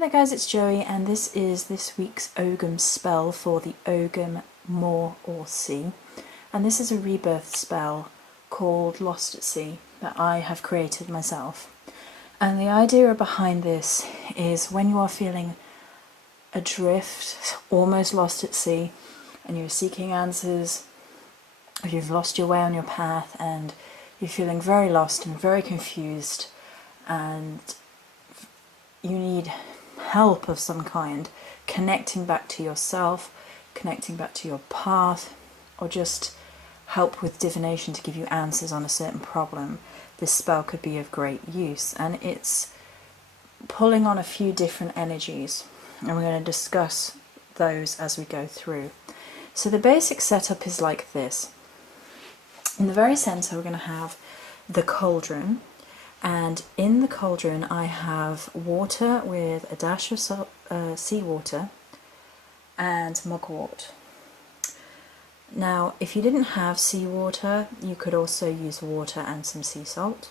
Hey there guys, it's Joey, and this is this week's Ogham spell for the Ogham Moor or Sea. And this is a rebirth spell called Lost at Sea that I have created myself. And the idea behind this is when you are feeling adrift, almost lost at sea, and you're seeking answers, or you've lost your way on your path and you're feeling very lost and very confused, and you need help of some kind, connecting back to yourself, connecting back to your path, or just help with divination to give you answers on a certain problem, this spell could be of great use. And it's pulling on a few different energies, and we're going to discuss those as we go through. So the basic setup is like this. In the very centre we're going to have the cauldron, and in the cauldron I have water with a dash of seawater and mugwort. Now, if you didn't have seawater, you could also use water and some sea salt.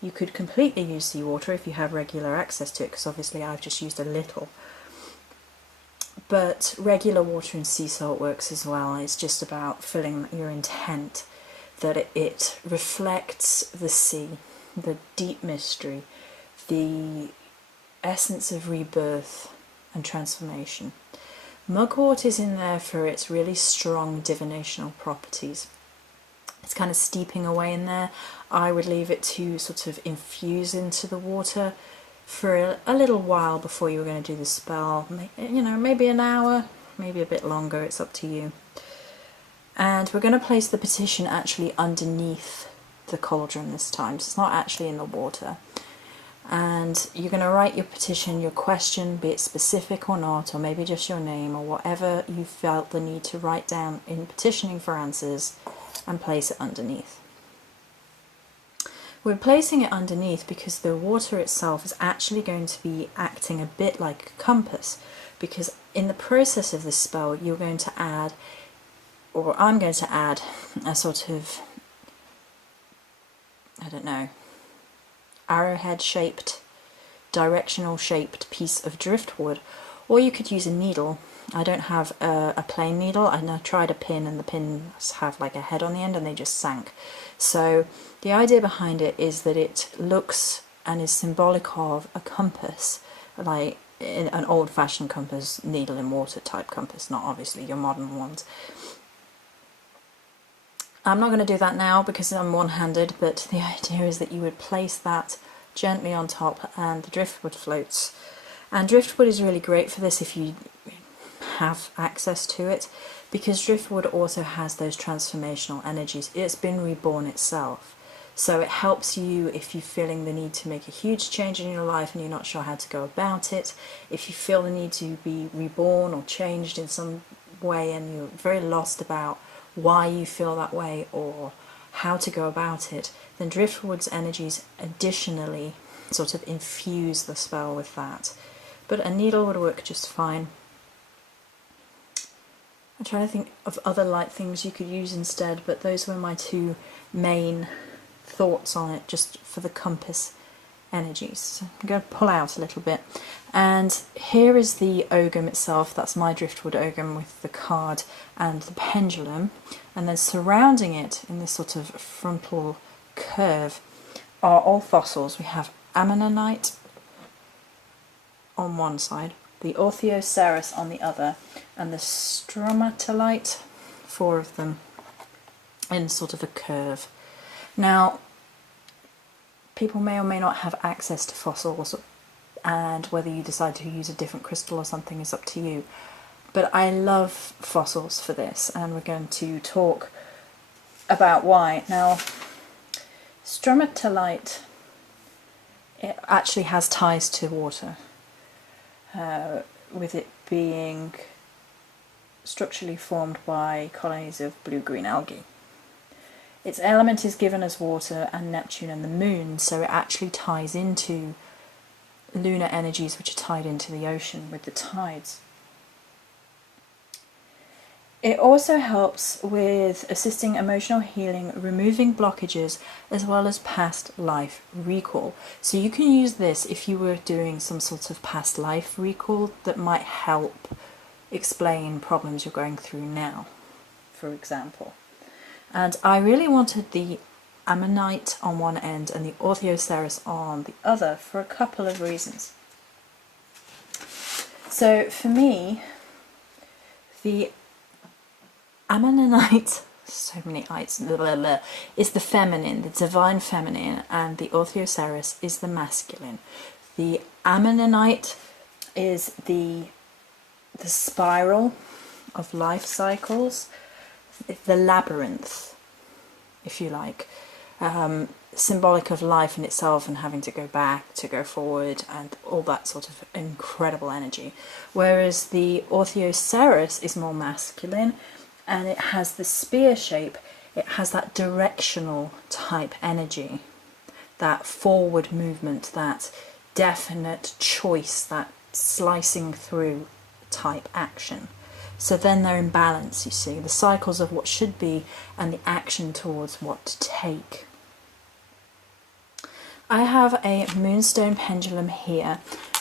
You could completely use seawater if you have regular access to it, because obviously I've just used a little. But regular water and sea salt works as well. It's just about filling your intent that it reflects the sea, the deep mystery, the essence of rebirth and transformation. Mugwort is in there for its really strong divinational properties. It's kind of steeping away in there. I would leave it to sort of infuse into the water for a little while before you were going to do the spell. You know, maybe an hour, maybe a bit longer, it's up to you. And we're going to place the petition actually underneath the cauldron this time, so it's not actually in the water. And you're going to write your petition, your question, be it specific or not, or maybe just your name, or whatever you felt the need to write down in petitioning for answers, and place it underneath. We're placing it underneath because the water itself is actually going to be acting a bit like a compass, because in the process of this spell you're going to add, or I'm going to add, a sort of, I don't know, arrowhead shaped, directional shaped piece of driftwood, or you could use a needle. I don't have a plain needle, and I tried a pin, and the pins have like a head on the end and they just sank. So the idea behind it is that it looks and is symbolic of a compass, like an old-fashioned compass, needle in water type compass, not obviously your modern ones. I'm not going to do that now because I'm one-handed, but the idea is that you would place that gently on top and the driftwood floats. And driftwood is really great for this if you have access to it, because driftwood also has those transformational energies. It's been reborn itself. So it helps you if you're feeling the need to make a huge change in your life and you're not sure how to go about it. If you feel the need to be reborn or changed in some way and you're very lost about why you feel that way or how to go about it, then driftwood's energies additionally sort of infuse the spell with that. But a needle would work just fine. I'm trying to think of other light things you could use instead, but those were my two main thoughts on it, just for the compass energies. So I'm going to pull out a little bit. And here is the Ogham itself. That's my driftwood Ogham with the card and the pendulum. And then surrounding it in this sort of frontal curve are all fossils. We have ammonite on one side, the orthoceras on the other, and the stromatolite, 4 of them, in sort of a curve. Now, people may or may not have access to fossils, and whether you decide to use a different crystal or something is up to you. But I love fossils for this, and we're going to talk about why. Now, stromatolite, it actually has ties to water, with it being structurally formed by colonies of blue-green algae. Its element is given as water and Neptune and the moon, so it actually ties into lunar energies which are tied into the ocean with the tides. It also helps with assisting emotional healing, removing blockages, as well as past life recall. So you can use this if you were doing some sort of past life recall that might help explain problems you're going through now, for example. And I really wanted the ammonite on one end and the orthoceras on the other for a couple of reasons. So for me, the ammonite, so many ites, is the feminine, the divine feminine, and the orthoceras is the masculine. The ammonite is the spiral of life cycles, the labyrinth, if you like, symbolic of life in itself and having to go back, to go forward, and all that sort of incredible energy. Whereas the orthoceras is more masculine, and it has the spear shape. It has that directional type energy, that forward movement, that definite choice, that slicing through type action. So then they're in balance, you see, the cycles of what should be and the action towards what to take. I have a moonstone pendulum here,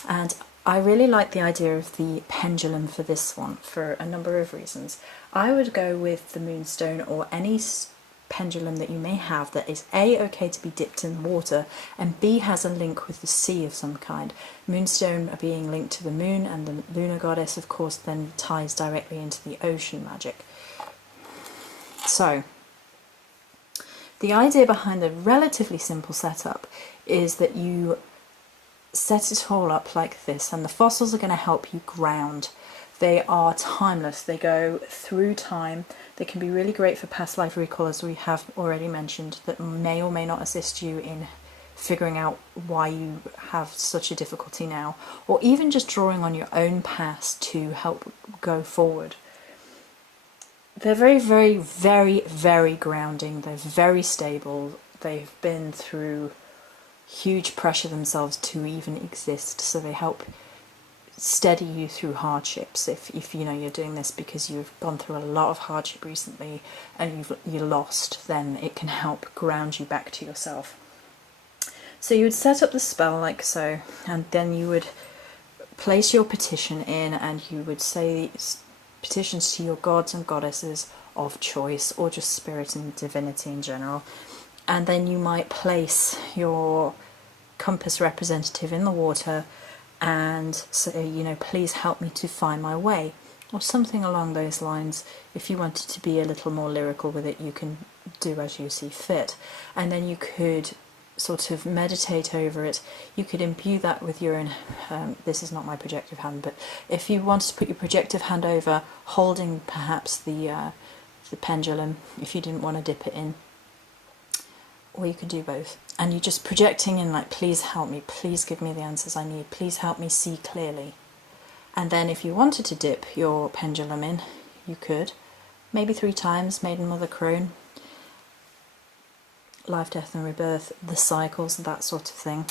and I really like the idea of the pendulum for this one for a number of reasons. I would go with the moonstone or any pendulum that you may have that is A, okay to be dipped in water, and B, has a link with the sea of some kind. Moonstone being linked to the moon, and the lunar goddess, of course, then ties directly into the ocean magic. So, the idea behind the relatively simple setup is that you set it all up like this, and the fossils are going to help you ground. They are timeless, they go through time, they can be really great for past life recall, as we have already mentioned, that may or may not assist you in figuring out why you have such a difficulty now, or even just drawing on your own past to help go forward. They're very, very, very, very grounding, they're very stable, they've been through huge pressure themselves to even exist, so they help steady you through hardships. If you know you're doing this because you've gone through a lot of hardship recently and you're lost, then it can help ground you back to yourself. So you would set up the spell like so, and then you would place your petition in, and you would say petitions to your gods and goddesses of choice, or just spirit and divinity in general. And then you might place your compass representative in the water and say, you know, please help me to find my way, or something along those lines. If you wanted to be a little more lyrical with it, you can do as you see fit. And then you could sort of meditate over it. You could imbue that with your own, this is not my projective hand, but if you wanted to put your projective hand over, holding perhaps the pendulum, if you didn't want to dip it in, or you could do both, and you're just projecting in like, please help me, please give me the answers I need, please help me see clearly. And then if you wanted to dip your pendulum in, you could, maybe 3 times, maiden, mother, crone, life, death and rebirth, the cycles, that sort of thing,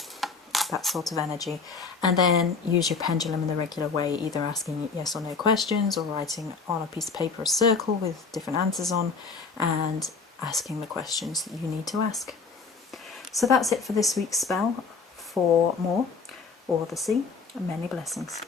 that sort of energy. And then use your pendulum in the regular way, either asking yes or no questions, or writing on a piece of paper a circle with different answers on, and asking the questions that you need to ask. So that's it for this week's spell. For more, or the sea, many blessings.